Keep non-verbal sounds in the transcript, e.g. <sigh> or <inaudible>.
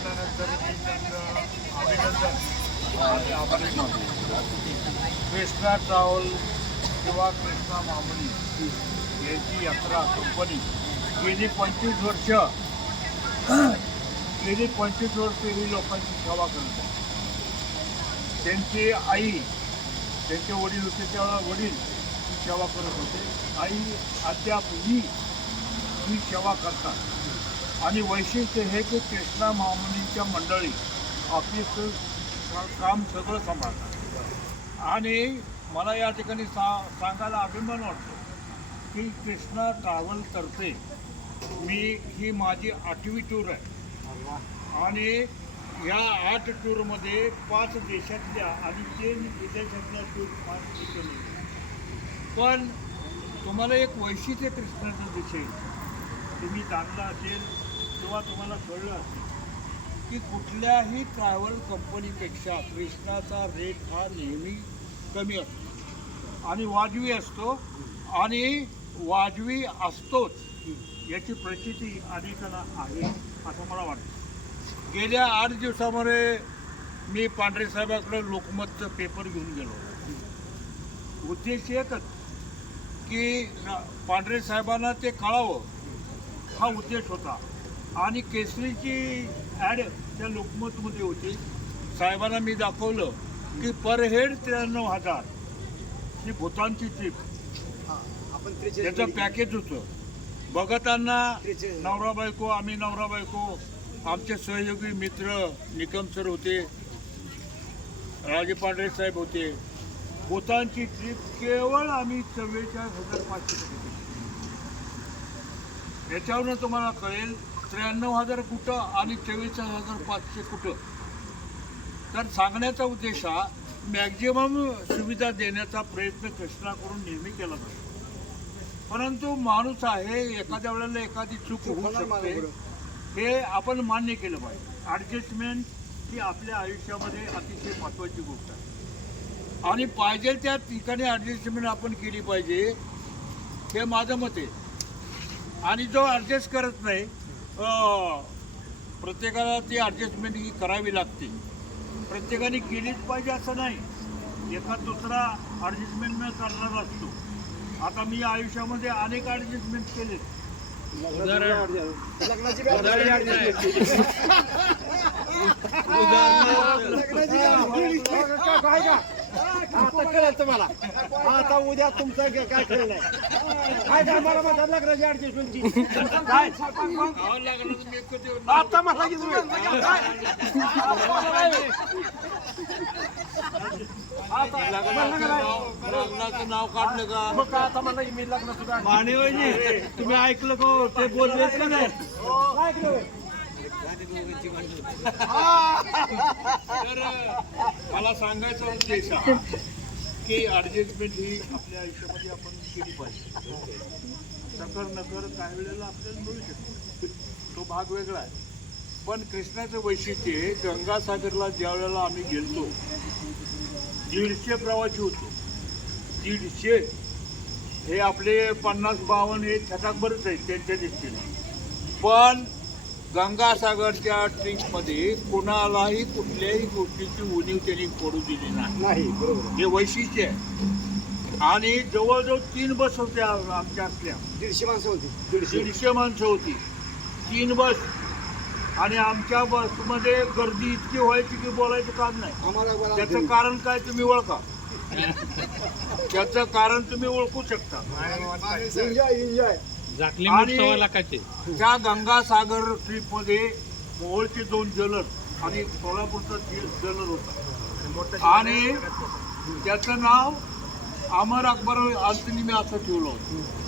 पाहिल्यानंतर मी त्यांचं अभिनंदन आणि आभारी मानतो कृष्णा ट्रॅव्हल किंवा कृष्णा मामणी यांची यात्रा कंपनी गेली पंचवीस वर्ष गेली पंचवीस वर्ष ही लोकांची सेवा करत आहे. त्यांची आई त्यांचे वडील होते त्या वडील ही सेवा करत होते. आई अद्याप ही सेवा करतात. आणि वैशिष्ट्य हे की कृष्णा महामुनीच्या मंडळी ऑफिस काम सगळं सांभाळतात. आणि मला या ठिकाणी सा सांगायला अभिमान वाटतो की कृष्णा ट्रॅव्हल करते. मी ही माझी आठवी टूर आहे. आणि या आठ टूरमध्ये पाच देशातल्या आणि तीन विदेशातल्या टूर पाच ठिकाणी. पण तुम्हाला एक वैशिष्ट्य कृष्णाचं दिसेल. तुम्ही चांगला असेल किंवा तुम्हाला कळलं की कुठल्याही ट्रॅव्हल कंपनीपेक्षा कृष्णाचा रेट हा नेहमी कमी असतो. आणि वाजवी असतो आणि वाजवी असतोच याची प्रचिती अनेकांना आहे असं मला वाटतं. गेल्या आठ दिवसामध्ये मी पांढरेसाहेबाकडे लोकमतचं पेपर घेऊन गेलो. उद्देश एकच की रा- पांढरे साहेबांना ते कळावं. हा उद्देश होता. आणि केसरीची ॲड त्या लोकमतमध्ये होती. साहेबांना मी दाखवलं की पर हेड त्र्याण्णव हजार. ही भूतानची ट्रिप आपण त्याचं पॅकेज होतं. बघताना नवरा बायको आम्ही नवरा बायको आमचे सहयोगी मित्र निकम सर होते. राजे पांढरे साहेब होते. भूतानची ट्रिप केवळ आम्ही चव्वेचाळीस हजार पाचशे. याच्यावरून तुम्हाला कळेल त्र्याण्णव हजार कुठं आणि चव्वेचाळीस हजार पाचशे कुठं? तर सांगण्याचा उद्देश हा मॅक्झिमम सुविधा देण्याचा प्रयत्न कृष्णाकडून नेहमी केला जातो परंतु माणूस आहे एखाद्या वेळेला एखादी चूक होऊ शकते. हे आपण मान्य केलं पाहिजे. ॲडजस्टमेंट ही आपल्या आयुष्यामध्ये अतिशय महत्त्वाची गोष्ट आहे. आणि पाहिजे त्या ठिकाणी ॲडजस्टमेंट आपण केली पाहिजे हे माझं मत आहे. आणि जो ॲडजस्ट करत नाही प्रत्येकाला ती ॲडजस्टमेंट ही करावी लागते. प्रत्येकाने केलीच पाहिजे असं नाही. एखाद दुसरा ॲडजस्टमेंट न करणार असतो. आता मी आयुष्यामध्ये अनेक ॲडजस्टमेंट केले लग्नाची आता कळेल तुम्हाला. आता उद्या तुमचं काय खरं नाही. काय काय मला म्हणतात लग्नाची काय एकच येऊन- आता मला की तुम्ही? लग्नाचं नाव काढलं का मग काय आता म्हणलं की मी लग्न सुद्धा मानेवाजी तुम्ही ऐकलं का ते बोललेच का नाही? काय ऐकलं? तर मला सांगायचा उद्देश हा. की ॲडजस्टमेंट ही आपल्या आयुष्यामध्ये आपण केली पाहिजे. सकर नकर काही वेळेला आपल्याला मिळू शकतो. तो भाग वेगळा आहे. पण कृष्णाचं वैशिष्ट्य गंगासागरला ज्या वेळेला आम्ही गेलतो दीडशे प्रवासी होतो. दीडशे. हे आपले पन्नास बावन्न हे छटाकभरच आहेत त्यांच्या दृष्टीने. पण गंगासागरच्या ट्रिपमध्ये कुणालाही कुठल्याही गोष्टीची उणीव त्यांनी पडू दिली नाही. नाही बरोबर. हे वैशिष्ट्य आहे. आणि जवळजवळ तीन बस होत्या आमच्या असल्या. दीडशे माणसं होती. दीडशे. दीडशे माणसं होती. तीन बस. आणि आमच्या बसमध्ये गर्दी इतकी व्हायची की बोलायचं काम नाही. त्याचं कारण काय तुम्ही ओळखा. <laughs> त्याचं कारण तुम्ही ओळखू शकता. एन्जॉय एन्जॉय झाकली आणि- सव्वा लाखाचे त्या गंगासागर ट्रिपमध्ये मोहोळचे दोन जलर आणि सोलापूरचा जे- जलर होता. आणि त्याचं नाव अमर अकबर अंतनी मी असं ठेवलं होतं.